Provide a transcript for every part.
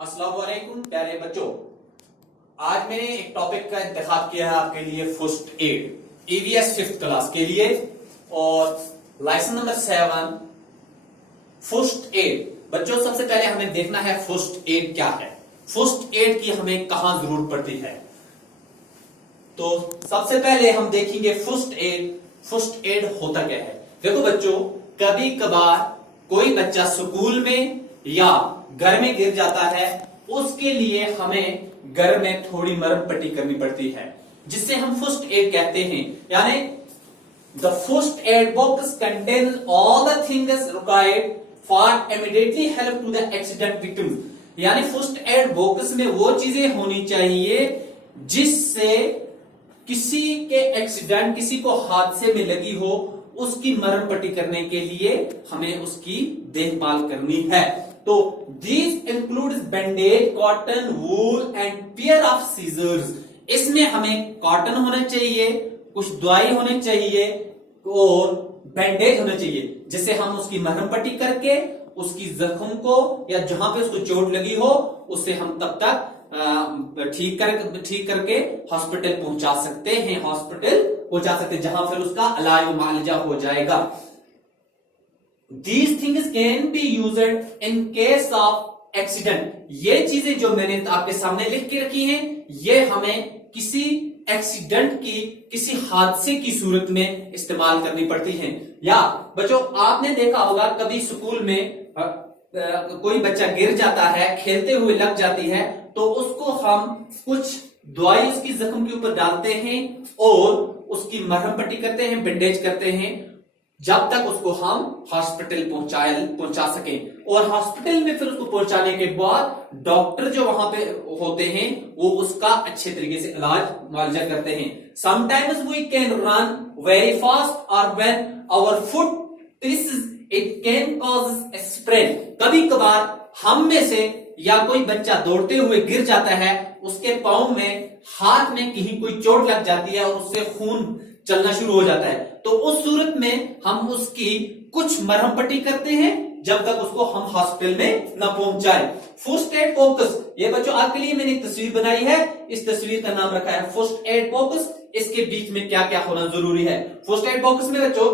अस्सलाम वालेकुम प्यारे बच्चों। आज मैंने एक टॉपिक का इंतखाब किया है आपके लिए, first aid, EVS 5th class के लिए, और लाइसन नंबर 7 फर्स्ट एड। बच्चों सबसे पहले हमें देखना है फर्स्ट एड क्या है, फर्स्ट एड की हमें कहां जरूरत पड़ती है। तो सबसे पहले हम देखेंगे फर्स्ट एड। फर्स्ट एड होता क्या है। देखो बच्चों, कभी कभार कोई बच्चा स्कूल में या घर में गिर जाता है, उसके लिए हमें घर में थोड़ी मरहम पट्टी करनी पड़ती है, जिससे हम फर्स्ट एड कहते हैं। यानी the first aid box contains all the things required for immediately help to the accident victim. यानी फर्स्ट एड बॉक्स में वो चीजें होनी चाहिए जिससे किसी के एक्सीडेंट, किसी को हादसे में लगी हो, उसकी मरहम पट्टी करने के लिए हमें उसकी देखभाल करनी है। तो these includes bandage, cotton, wool and pair of scissors. इसमें हमें कॉटन होना चाहिए, कुछ दवाई होनी चाहिए और बैंडेज होना चाहिए, जिससे हम उसकी मरहम पट्टी करके उसकी जख्म को या जहां पे उसको चोट लगी हो उससे हम तब तक ठीक करके हॉस्पिटल पहुंचा सकते हैं, जहां फिर उसका इलाज मुआलजा हो जाएगा। These things can be used in case of accident। ये चीजें जो मैंने आपके सामने लिख के रखी हैं, ये हमें किसी एक्सीडेंट की, किसी हादसे की सूरत में इस्तेमाल करनी पड़ती हैं। या बच्चों आपने देखा होगा कभी स्कूल में कोई बच्चा गिर जाता है, खेलते हुए लग जाती है, तो उसको हम कुछ दवाई उसकी जख्म के ऊपर डालते हैं और उसकी मरहम पट्टी करते हैं, बैंडेज करते हैं, जब तक उसको हम हॉस्पिटल पहुंचा सकें। और हॉस्पिटल में फिर उसको पहुंचाने के बाद डॉक्टर जो वहां पे होते हैं वो उसका अच्छे तरीके से इलाज मुआवजा करते हैं। Sometimes we can run very fast और when our foot twists it can cause a spread. कभी कभार हम में से या कोई बच्चा दौड़ते हुए गिर जाता है, उसके पांव में, हाथ में कहीं कोई चोट लग जाती है और उससे खून चलना शुरू हो जाता है। तो उस सूरत में हम उसकी कुछ मरहम पट्टी करते हैं जब तक उसको हम हॉस्पिटल में न पहुंचाए। फर्स्ट एड बॉक्स, ये बच्चों आपके लिए मैंने एक तस्वीर बनाई है, इस तस्वीर का नाम रखा है फर्स्ट एड बॉक्स। इसके बीच में क्या क्या होना जरूरी है। फर्स्ट एड बॉक्स में बच्चों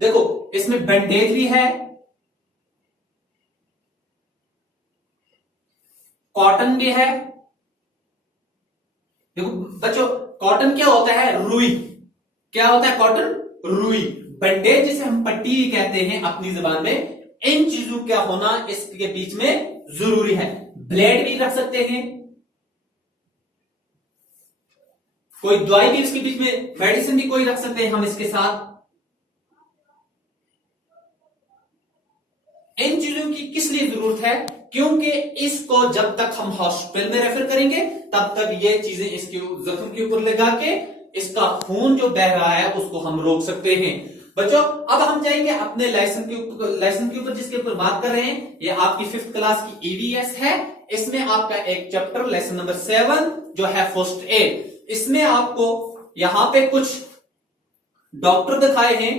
देखो, इसमें बैंडेज भी है, कॉटन भी है। देखो बच्चों, कॉटन क्या होता है? रुई। क्या होता है कॉटन? रुई। बैंडेज जिसे हम पट्टी कहते हैं अपनी जुबान में, इन चीजों क्या होना इसके बीच में जरूरी है। ब्लेड भी रख सकते हैं, कोई दवाई भी इसके बीच में, मेडिसिन भी कोई रख सकते हैं हम इसके साथ। इन चीजों की किस लिए जरूरत है? क्योंकि इसको जब तक हम हॉस्पिटल में रेफर करेंगे तब तक ये चीजें इसके जख्म के ऊपर लगा के इसका खून जो बह रहा है उसको हम रोक सकते हैं। बच्चों अब हम जाएंगे अपने लाइसन के ऊपर जिसके ऊपर बात कर रहे हैं। ये आपकी 5th क्लास की ईवीएस है। इसमें आपका एक चैप्टर लेसन नंबर 7 जो है फर्स्ट एड। इसमें आपको यहां पे कुछ डॉक्टर दिखाए हैं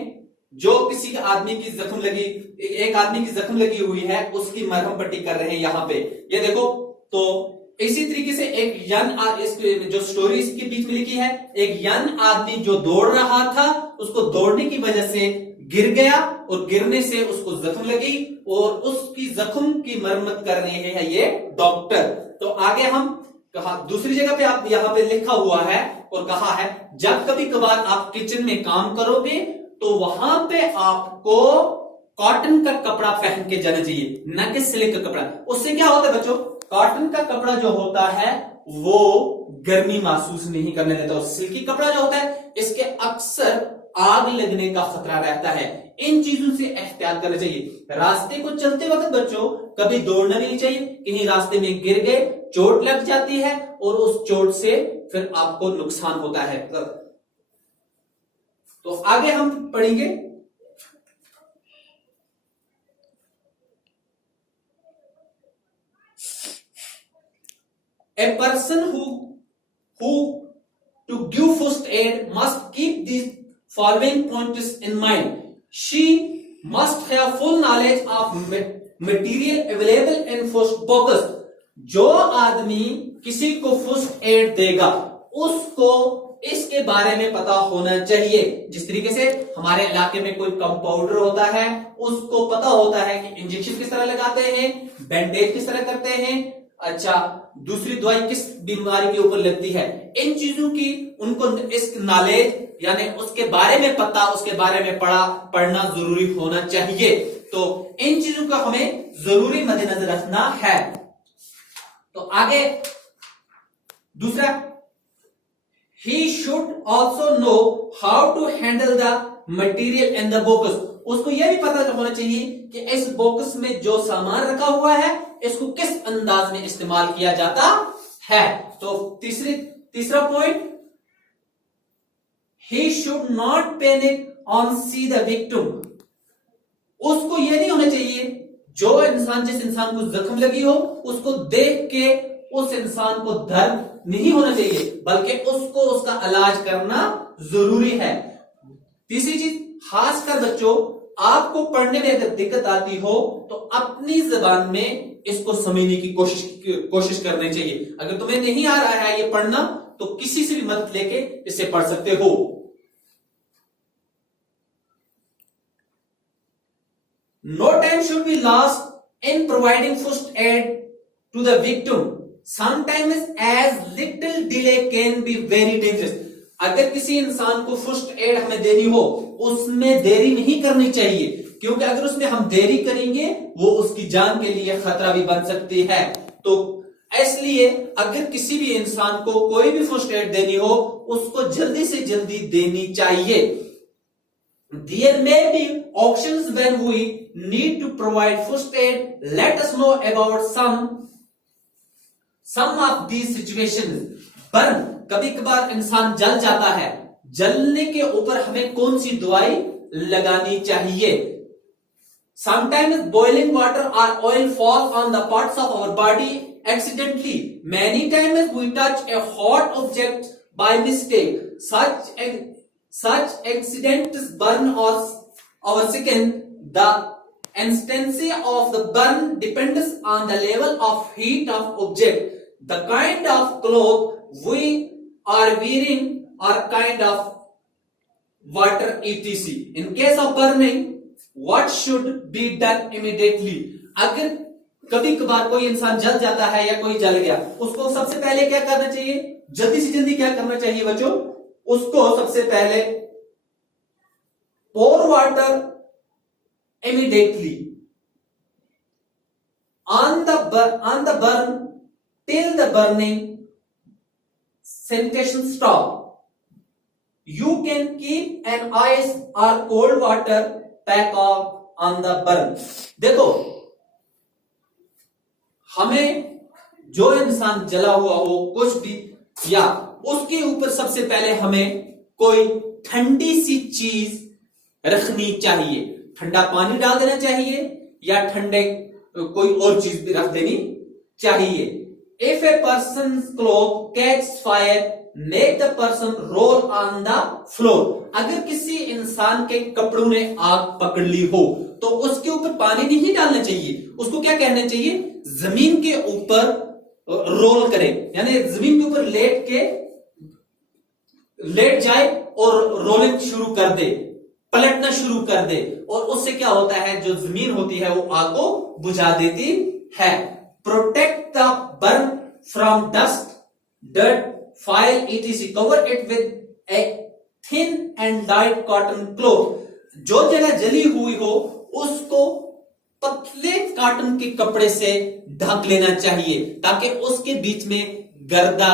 जो किसी आदमी की जख्म लगी, एक आदमी की जख्म लगी हुई है, उसकी मरहम पट्टी कर रहे हैं यहां पे। ये देखो, तो इसी तरीके से एक यंग, जो स्टोरी इसके बीच में लिखी है, एक यंग आदमी जो दौड़ रहा था, उसको दौड़ने की वजह से गिर गया और गिरने से उसको जख्म लगी और उसकी जख्म की मरम्मत कर रहे हैं ये डॉक्टर। तो आगे हम कहा, दूसरी जगह पे आप यहां पे लिखा हुआ है और कहा है, जब कभी कभार आप किचन में काम करोगे तो वहां पे आपको कॉटन का कपड़ा पहन के जाना चाहिए, न कि सिल्क का कपड़ा। उससे क्या होता है बच्चों, कॉटन का कपड़ा जो होता है वो गर्मी महसूस नहीं करने देता, और सिल्की कपड़ा जो होता है इसके अक्सर आग लगने का खतरा रहता है। इन चीजों से एहतियात करना चाहिए। रास्ते को चलते वक्त बच्चों कभी दौड़ना नहीं चाहिए, कहीं रास्ते में गिर गए, चोट लग जाती है और उस चोट से फिर आपको नुकसान होता है। तो आगे हम पढ़ेंगे। A person who to give first aid must keep these following points in mind. She must have full knowledge of material available in first bogus, जो आदमी किसी को फर्स्ट एड देगा उसको इसके बारे में पता होना चाहिए। जिस तरीके से हमारे इलाके में कोई कंपाउंडर होता है, उसको पता होता है कि इंजेक्शन किस तरह लगाते हैं, बैंडेज किस तरह करते हैं, अच्छा दूसरी दवाई किस बीमारी के ऊपर लगती है, इन चीजों की उनको इस नॉलेज यानी उसके बारे में पता, उसके बारे में पढ़ना जरूरी होना चाहिए। तो इन चीजों का हमें जरूरी मद्देनजर रखना है। तो आगे दूसरा, he should also know how to handle the material in the box, उसको यह भी पता होना चाहिए कि इस बॉक्स में जो सामान रखा हुआ है इसको किस अंदाज में इस्तेमाल किया जाता है। तो तीसरा point, he should not panic on see the victim, उसको यह नहीं होना चाहिए जो इंसान, जिस इंसान को जख्म लगी हो उसको देख के उस इंसान को दर्द नहीं होना चाहिए, बल्कि उसको उसका इलाज करना जरूरी है। तीसरी चीज, खासकर बच्चों आपको पढ़ने में अगर दिक्कत आती हो तो अपनी जबान में इसको समझने की कोशिश करनी चाहिए। अगर तुम्हें नहीं आ रहा है ये पढ़ना तो किसी से भी मदद लेके इसे पढ़ सकते हो। No time should be lost in providing first aid to the victim. Sometimes as little delay can be very dangerous. अगर किसी इंसान को फर्स्ट एड हमें देनी हो उसमें देरी नहीं करनी चाहिए, क्योंकि अगर उसमें हम देरी करेंगे वो उसकी जान के लिए खतरा भी बन सकती है। तो इसलिए अगर किसी भी इंसान को कोई भी फर्स्ट एड देनी हो उसको जल्दी से जल्दी देनी चाहिए। There may be occasions when we need to provide first aid. Let us know about some of these situations. Burn, कभी कभार इंसान जल जाता है, जलने के ऊपर हमें कौन सी दवाई लगानी चाहिए। Sometimes boiling water or oil fall on the parts of our body accidentally. Many times we touch a hot object by mistake. Such accidents burn our skin. The intensity of the burn depends on the level of heat of object, the kind of cloth we are wearing, or kind of water etc. In case of burning, what should be done immediately? अगर कभी कभार कोई इंसान जल जाता है या कोई जल गया, उसको सबसे पहले क्या करना चाहिए, जल्दी से जल्दी क्या करना चाहिए बच्चों, उसको सबसे पहले pour water immediately on the burn till the burning sensation stop. You can keep an ice or cold water pack on the burn. देखो, हमें जो इंसान जला हुआ हो कुछ भी, या उसके ऊपर सबसे पहले हमें कोई ठंडी सी चीज रखनी चाहिए। ठंडा पानी डाल देना चाहिए या ठंडे कोई और चीज भी रख देनी चाहिए। If a person's cloth catches fire, make the person roll on the floor. अगर किसी इंसान के कपड़ों ने आग पकड़ ली हो तो उसके ऊपर पानी नहीं डालना चाहिए, उसको क्या कहना चाहिए, जमीन के ऊपर रोल करे, यानी जमीन के ऊपर लेट जाए और रोलिंग शुरू कर दे, पलटना शुरू कर दे, और उससे क्या होता है, जो जमीन होती है वो आग को बुझा देती है। Protect the burn from dust, dirt, fire etc. Cover it with a thin and light cotton cloth. जो जगह जली हुई हो उसको पतले कॉटन के कपड़े से ढक लेना चाहिए ताकि उसके बीच में गर्दा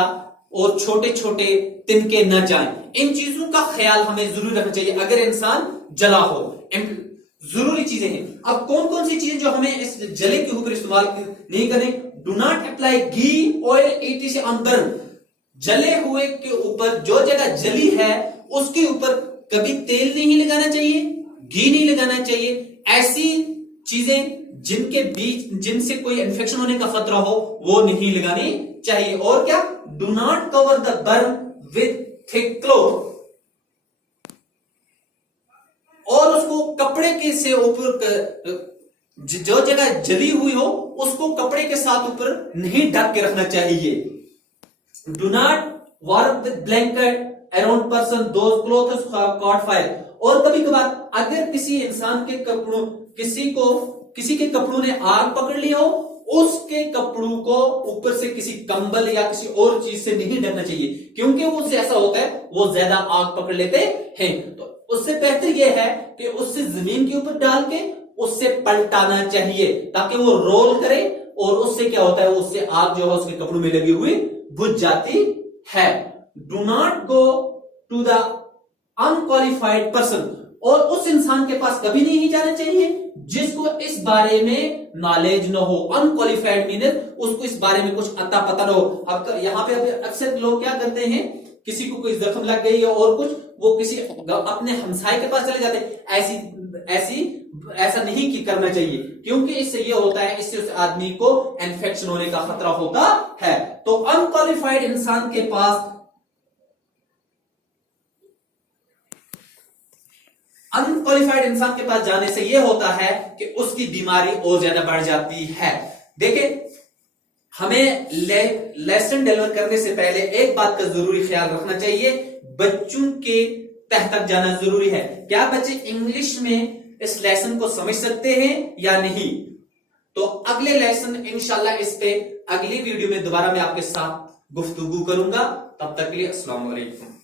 और छोटे छोटे तिनके न जाएं। इन चीजों का ख्याल हमें जरूर रखना चाहिए अगर इंसान जला हो। जरूरी चीजें हैं। अब कौन कौन सी चीजें जो हमें इस जले के ऊपर इस्तेमाल नहीं करनी, do not apply ghee oil etc. On burn. जले हुए के ऊपर, जो जगह जली है उसके ऊपर कभी तेल नहीं लगाना चाहिए, घी नहीं लगाना चाहिए। ऐसी चीजें जिनसे कोई इन्फेक्शन होने का खतरा हो वो नहीं लगानी चाहिए। और क्या, do not cover the burn with thick cloth, और उसको कपड़े के से ऊपर जो जगह जली हुई हो उसको कपड़े के साथ ऊपर नहीं ढक के रखना चाहिए। Do not warm with blanket around person those clothes cot fire. और कभी कभार अगर किसी इंसान के कपड़ों किसी के कपड़ों ने आग पकड़ ली हो, उसके कपड़ों को ऊपर से किसी कंबल या किसी और चीज से नहीं ढकना चाहिए, क्योंकि वो उससे ऐसा होता है वो ज्यादा आग पकड़ लेते हैं। तो उससे बेहतर यह है कि उससे जमीन के ऊपर डाल के उससे पलटाना चाहिए ताकि वो रोल करे, और उससे क्या होता है, उससे आग जो है उसके कपड़ों में लगी हुई बुझ जाती है। Do not go to the unqualified person. और उस इंसान के पास कभी नहीं जाना चाहिए जिसको इस बारे में नॉलेज न हो। अनक्वालिफाइड मीन उसको इस बारे में कुछ अता पता न हो। अब यहां पे अक्सर लोग क्या करते हैं, किसी को कोई जख्म लग गई है और कुछ, वो किसी अपने हमसाये के पास चले जाते हैं। ऐसा नहीं कि करना चाहिए, क्योंकि इससे ये होता है, इससे उस आदमी को इन्फेक्शन होने का खतरा होता है। तो अनक्वालिफाइड इंसान के पास जाने से यह होता है कि उसकी बीमारी और ज्यादा बढ़ जाती है। देखिए, हमें लेसन डिलीवर करने से पहले एक बात का जरूरी ख्याल रखना चाहिए, बच्चों के तह तक जाना जरूरी है। क्या बच्चे इंग्लिश में इस लेसन को समझ सकते हैं या नहीं? तो अगले लेसन इंशाल्लाह इस पे अगली वीडियो में दोबारा मैं आपके साथ गुफ्तगू करूंगा। तब तक के लिए अस्सलाम वालेकुम।